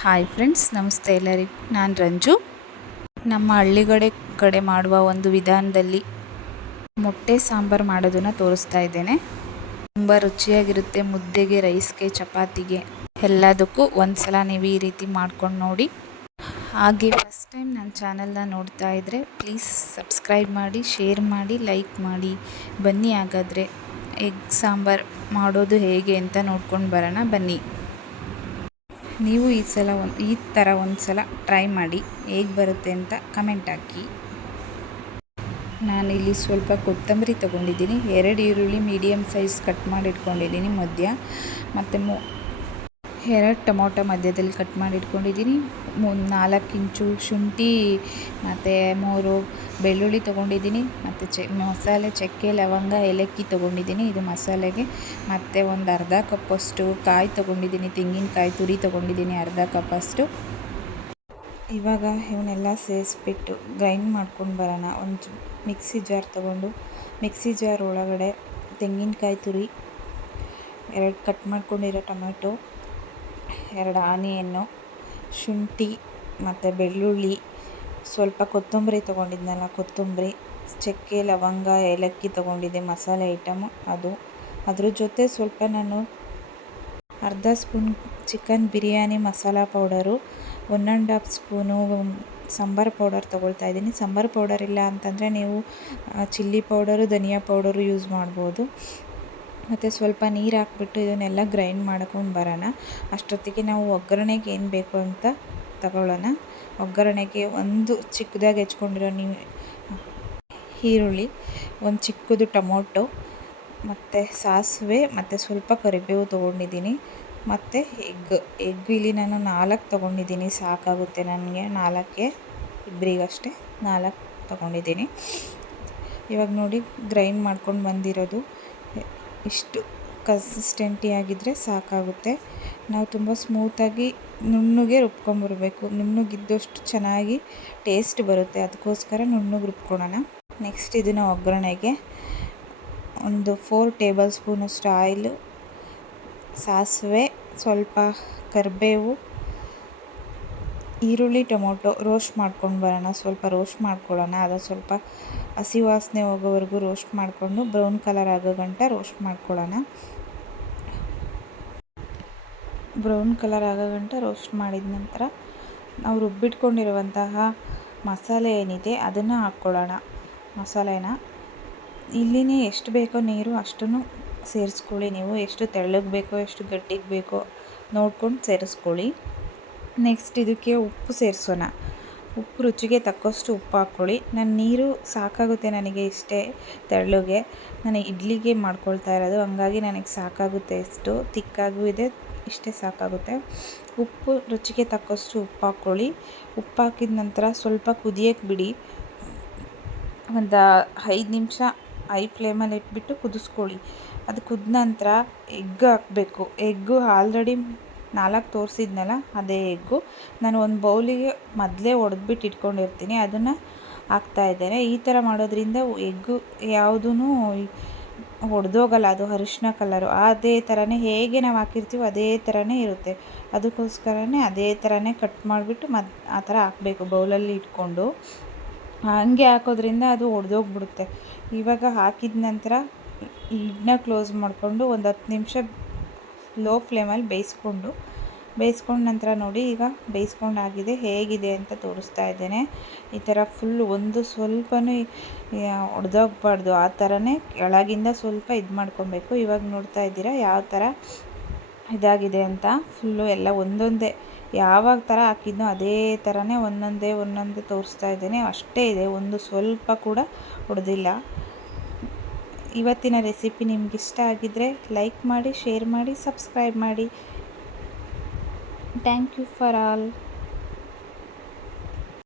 Hi friends ನಮಸ್ತೆ ಎಲ್ಲರಿಗೂ ನಾನು ರಂಜು. ನಮ್ಮ ಹಳ್ಳಿಗಡೆ ಕಡೆ ಮಾಡುವ ಒಂದು ವಿಧಾನದಲ್ಲಿ ಮೊಟ್ಟೆ ಸಾಂಬಾರು ಮಾಡೋದನ್ನು ತೋರಿಸ್ತಾ ಇದ್ದೇನೆ. ತುಂಬ ರುಚಿಯಾಗಿರುತ್ತೆ ಮುದ್ದೆಗೆ, ರೈಸ್ಗೆ, ಚಪಾತಿಗೆ, ಎಲ್ಲದಕ್ಕೂ ಒಂದು ಸಲ ನೀವು ಈ ರೀತಿ ಮಾಡ್ಕೊಂಡು ನೋಡಿ. ಹಾಗೆ ಫಸ್ಟ್ ಟೈಮ್ ನನ್ನ ಚಾನಲ್ನ ನೋಡ್ತಾ ಇದ್ದರೆ ಪ್ಲೀಸ್ ಸಬ್ಸ್ಕ್ರೈಬ್ ಮಾಡಿ ಶೇರ್ ಮಾಡಿ ಲೈಕ್ ಮಾಡಿ. ಬನ್ನಿ ಹಾಗಾದರೆ. ಎಗ್ ಸಾಂಬಾರು ಮಾಡೋದು ಹೇಗೆ ಅಂತ ನೋಡ್ಕೊಂಡು ಬರೋಣ. ಬನ್ನಿ. ನೀವು ಈ ಸಲ ಒಂದು ಈ ಥರ ಒಂದು ಸಲ ಟ್ರೈ ಮಾಡಿ ಹೇಗೆ ಬರುತ್ತೆ ಅಂತ ಕಮೆಂಟ್ ಹಾಕಿ. ನಾನು ಇಲ್ಲಿ ಸ್ವಲ್ಪ ಕೊತ್ತಂಬರಿ ತೊಗೊಂಡಿದ್ದೀನಿ. ಎರಡು ಈರುಳ್ಳಿ ಮೀಡಿಯಮ್ ಸೈಜ್ ಕಟ್ ಮಾಡಿ ಇಟ್ಕೊಂಡಿದ್ದೀನಿ ಮಧ್ಯ. ಮತ್ತು ಮು ಎರಡು ಟೊಮೊಟೊ ಮಧ್ಯದಲ್ಲಿ ಕಟ್ ಮಾಡಿ ಇಟ್ಕೊಂಡಿದ್ದೀನಿ. ಮೂರು ನಾಲ್ಕು ಇಂಚು ಶುಂಠಿ, ಮತ್ತು ಮೂರು ಬೆಳ್ಳುಳ್ಳಿ ತೊಗೊಂಡಿದ್ದೀನಿ. ಮತ್ತು ಚೆ, ಮಸಾಲೆ ಚಕ್ಕೆ, ಲವಂಗ, ಏಲಕ್ಕಿ ತೊಗೊಂಡಿದ್ದೀನಿ ಇದು ಮಸಾಲೆಗೆ. ಮತ್ತು ಒಂದು ಅರ್ಧ ಕಪ್ಪಷ್ಟು ಕಾಯಿ ತೊಗೊಂಡಿದ್ದೀನಿ, ತೆಂಗಿನಕಾಯಿ ತುರಿ ತೊಗೊಂಡಿದ್ದೀನಿ ಅರ್ಧ ಕಪ್ಪಷ್ಟು ಇವಾಗ ಇವನ್ನೆಲ್ಲ ಸೇರಿಸ್ಬಿಟ್ಟು ಗ್ರೈಂಡ್ ಮಾಡ್ಕೊಂಡು ಬರೋಣ. ಒಂದು ಮಿಕ್ಸಿ ಜಾರ್ ತೊಗೊಂಡು, ಮಿಕ್ಸಿ ಜಾರ್ ಒಳಗಡೆ ತೆಂಗಿನಕಾಯಿ ತುರಿ, ಎರಡು ಕಟ್ ಮಾಡ್ಕೊಂಡಿರೋ ಟೊಮೆಟೊ ಎರಡು ಆನಿಯನ್ನು, ಶುಂಠಿ ಮತ್ತು ಬೆಳ್ಳುಳ್ಳಿ, ಸ್ವಲ್ಪ ಕೊತ್ತಂಬರಿ ತೊಗೊಂಡಿದ್ನಲ್ಲ, ಕೊತ್ತಂಬರಿ, ಚಕ್ಕೆ, ಲವಂಗ, ಏಲಕ್ಕಿ ತೊಗೊಂಡಿದ್ದೆ, ಮಸಾಲೆ ಐಟಮು ಅದು. ಅದ್ರ ಜೊತೆ ಸ್ವಲ್ಪ ನಾನು ಅರ್ಧ spoon chicken biryani masala powder, one and half spoon sambar powder ತೊಗೊಳ್ತಾ ಇದ್ದೀನಿ. ಸಾಂಬಾರು ಪೌಡರ್ ಇಲ್ಲ ಅಂತಂದರೆ ನೀವು ಚಿಲ್ಲಿ ಪೌಡರು, ಧನಿಯಾ ಪೌಡರು ಯೂಸ್ ಮಾಡ್ಬೋದು. ಮತ್ತು ಸ್ವಲ್ಪ ನೀರು ಹಾಕ್ಬಿಟ್ಟು ಇದನ್ನೆಲ್ಲ ಗ್ರೈಂಡ್ ಮಾಡ್ಕೊಂಡು ಬರೋಣ. ಅಷ್ಟೊತ್ತಿಗೆ ನಾವು ಒಗ್ಗರಣೆಗೆ ಏನು ಬೇಕು ಅಂತ ತಗೊಳ್ಳೋಣ. ಒಗ್ಗರಣೆಗೆ ಒಂದು ಚಿಕ್ಕದಾಗಿ ಹೆಚ್ಕೊಂಡಿರೋ ನೀವು ಈರುಳ್ಳಿ, ಒಂದು ಚಿಕ್ಕದು ಟೊಮೊಟೊ, ಮತ್ತು ಸಾಸಿವೆ, ಮತ್ತು ಸ್ವಲ್ಪ ಕರಿಬೇವು ತೊಗೊಂಡಿದ್ದೀನಿ. ಮತ್ತು ಎಗ್ ಎಗ್ ಇಲ್ಲಿ ನಾನು ನಾಲ್ಕು ತೊಗೊಂಡಿದ್ದೀನಿ. ಸಾಕಾಗುತ್ತೆ ನನಗೆ. ನಾಲ್ಕೇ ಇಬ್ಬರಿಗಷ್ಟೇ ನಾಲ್ಕು ತೊಗೊಂಡಿದ್ದೀನಿ. ಇವಾಗ ನೋಡಿ ಗ್ರೈಂಡ್ ಮಾಡ್ಕೊಂಡು ಬಂದಿರೋದು. ಇಷ್ಟು ಕನ್ಸಿಸ್ಟೆಂಟಿಯಾಗಿದ್ದರೆ ಸಾಕಾಗುತ್ತೆ. ನಾವು ತುಂಬ ಸ್ಮೂತಾಗಿ ನುಣ್ಣಗೆ ರುಬ್ಕೊಂಬರ್ಬೇಕು ನುಣ್ಣಗಿದ್ದಷ್ಟು ಚೆನ್ನಾಗಿ ಟೇಸ್ಟ್ ಬರುತ್ತೆ. ಅದಕ್ಕೋಸ್ಕರ ನುಣ್ಣಗೆ ರುಬ್ಕೊಳ್ಳೋಣ. ನೆಕ್ಸ್ಟ್ ಇದನ್ನು ಒಗ್ಗರಣೆಗೆ ಒಂದು ಫೋರ್ ಟೇಬಲ್ ಸ್ಪೂನಷ್ಟು ಆಯಿಲು ಸಾಸಿವೆ, ಸ್ವಲ್ಪ ಕರಿಬೇವು ಈರುಳ್ಳಿ ಟೊಮೊಟೊ ರೋಸ್ಟ್ ಮಾಡ್ಕೊಂಡು ಬರೋಣ. ಸ್ವಲ್ಪ ರೋಸ್ಟ್ ಮಾಡ್ಕೊಳ್ಳೋಣ. ಅದು ಸ್ವಲ್ಪ ಹಸಿ ವಾಸನೆ ಹೋಗೋವರೆಗೂ ರೋಸ್ಟ್ ಮಾಡಿಕೊಂಡು ಬ್ರೌನ್ ಕಲರ್ ಆಗೋ ಗಂಟ ರೋಸ್ಟ್ ಮಾಡ್ಕೊಳ್ಳೋಣ. ಬ್ರೌನ್ ಕಲರ್ ಆಗೋ ಗಂಟ ರೋಸ್ಟ್ ಮಾಡಿದ ನಂತರ ನಾವು ರುಬ್ಬಿಟ್ಕೊಂಡಿರುವಂತಹ ಮಸಾಲೆ ಏನಿದೆ ಅದನ್ನು ಹಾಕ್ಕೊಳ್ಳೋಣ ಮಸಾಲೆನ ಇಲ್ಲಿನೇ ಎಷ್ಟು ಬೇಕೋ ನೀರು ಅಷ್ಟನ್ನು ಸೇರಿಸ್ಕೊಳ್ಳಿ ನೀವು. ಎಷ್ಟು ತೆಳ್ಳಗೆ ಬೇಕೋ, ಎಷ್ಟು ಗಟ್ಟಿಗೆ ಬೇಕೋ ನೋಡ್ಕೊಂಡು ಸೇರಿಸ್ಕೊಳ್ಳಿ. ನೆಕ್ಸ್ಟ್ ಇದಕ್ಕೆ ಉಪ್ಪು ಸೇರಿಸೋಣ. ಉಪ್ಪು ರುಚಿಗೆ ತಕ್ಕಷ್ಟು ಉಪ್ಪು ಹಾಕ್ಕೊಳ್ಳಿ. ನನ್ನ ನೀರು ಸಾಕಾಗುತ್ತೆ ನನಗೆ ಇಷ್ಟೇ ತೆಳ್ಳಗೆ. ನಾನು ಇಡ್ಲಿಗೆ ಮಾಡ್ಕೊಳ್ತಾ ಇರೋದು, ಹಂಗಾಗಿ ನನಗೆ ಸಾಕಾಗುತ್ತೆ ಇಷ್ಟು. ತಿಕ್ಕಾಗೂ ಇದೆ, ಇಷ್ಟೇ ಸಾಕಾಗುತ್ತೆ. ಉಪ್ಪು ರುಚಿಗೆ ತಕ್ಕಷ್ಟು ಉಪ್ಪು ಹಾಕ್ಕೊಳ್ಳಿ. ಉಪ್ಪು ಹಾಕಿದ ನಂತರ ಸ್ವಲ್ಪ ಕುದಿಯೋಕ್ಕೆ ಬಿಡಿ. ಒಂದು ಐದು ನಿಮಿಷ ಐ ಫ್ಲೇಮಲ್ಲಿ ಇಟ್ಬಿಟ್ಟು ಕುದಿಸ್ಕೊಳ್ಳಿ. ಅದು ಕುದ ನಂತರ ಎಗ್ ಹಾಕಬೇಕು. ಎಗ್ಗು ಆಲ್ರೆಡಿ ನಾಲ್ಕು ತೋರಿಸಿದ್ನಲ್ಲ, ಅದೇ ಎಗ್ಗು. ನಾನು ಒಂದು ಬೌಲಿಗೆ ಮೊದಲೇ ಒಡೆದ್ಬಿಟ್ಟು ಇಟ್ಕೊಂಡಿರ್ತೀನಿ, ಅದನ್ನು ಹಾಕ್ತಾಯಿದ್ದೇನೆ ಈ ಥರ ಮಾಡೋದ್ರಿಂದ ಎಗ್ಗು ಯಾವುದೂ ಒಡೆದೋಗಲ್ಲ, ಅದು ಅರಿಶಿನ ಕಲರು ಅದೇ ಥರನೇ ಹೇಗೆ ನಾವು ಹಾಕಿರ್ತೀವೋ ಅದೇ ಥರನೇ ಇರುತ್ತೆ. ಅದಕ್ಕೋಸ್ಕರನೇ ಅದೇ ಥರನೇ ಕಟ್ ಮಾಡಿಬಿಟ್ಟು ಮದ್ ಆ ಥರ ಹಾಕಬೇಕು ಬೌಲಲ್ಲಿ ಇಟ್ಕೊಂಡು. ಹಂಗೆ ಹಾಕೋದ್ರಿಂದ ಅದು ಒಡೆದೋಗ್ಬಿಡುತ್ತೆ. ಇವಾಗ ಹಾಕಿದ ನಂತರ ಲಿಡ್ನ ಕ್ಲೋಸ್ ಮಾಡಿಕೊಂಡು ಒಂದು ಹತ್ತು ನಿಮಿಷ ಲೋ ಫ್ಲೇಮಲ್ಲಿ ಬೇಯಿಸ್ಕೊಂಡು, ಬೇಯಿಸ್ಕೊಂಡ ನಂತರ ನೋಡಿ ಈಗ ಬೇಯಿಸ್ಕೊಂಡಾಗಿದೆ, ಹೇಗಿದೆ ಅಂತ ತೋರಿಸ್ತಾ ಇದ್ದೇನೆ. ಈ ಥರ ಫುಲ್ ಒಂದು ಸ್ವಲ್ಪನೂ ಒಡೆದೋಗ್ಬಾರ್ದು. ಆ ಥರನೇ ಕೆಳಗಿಂದ ಸ್ವಲ್ಪ ಇದು ಮಾಡ್ಕೊಬೇಕು. ಇವಾಗ ನೋಡ್ತಾ ಇದ್ದೀರಾ ಯಾವ ಥರ ಇದಾಗಿದೆ ಅಂತ. ಫುಲ್ಲು ಎಲ್ಲ ಒಂದೊಂದೇ, ಯಾವಾಗ ಥರ ಹಾಕಿದ್ನೋ ಅದೇ ಥರನೇ ಒಂದೊಂದೇ ಒಂದೊಂದೇ ತೋರಿಸ್ತಾ ಇದ್ದೇನೆ. ಅಷ್ಟೇ ಇದೆ, ಒಂದು ಸ್ವಲ್ಪ ಕೂಡ ಹೊಡೆದಿಲ್ಲ ಇವತ್ತಿನ ರೆಸಿಪಿ ನಿಮ್ಗೆ ಇಷ್ಟ ಆಗಿದ್ದರೆ ಲೈಕ್ ಮಾಡಿ, ಶೇರ್ ಮಾಡಿ, ಸಬ್ಸ್ಕ್ರೈಬ್ ಮಾಡಿ. Thank you for all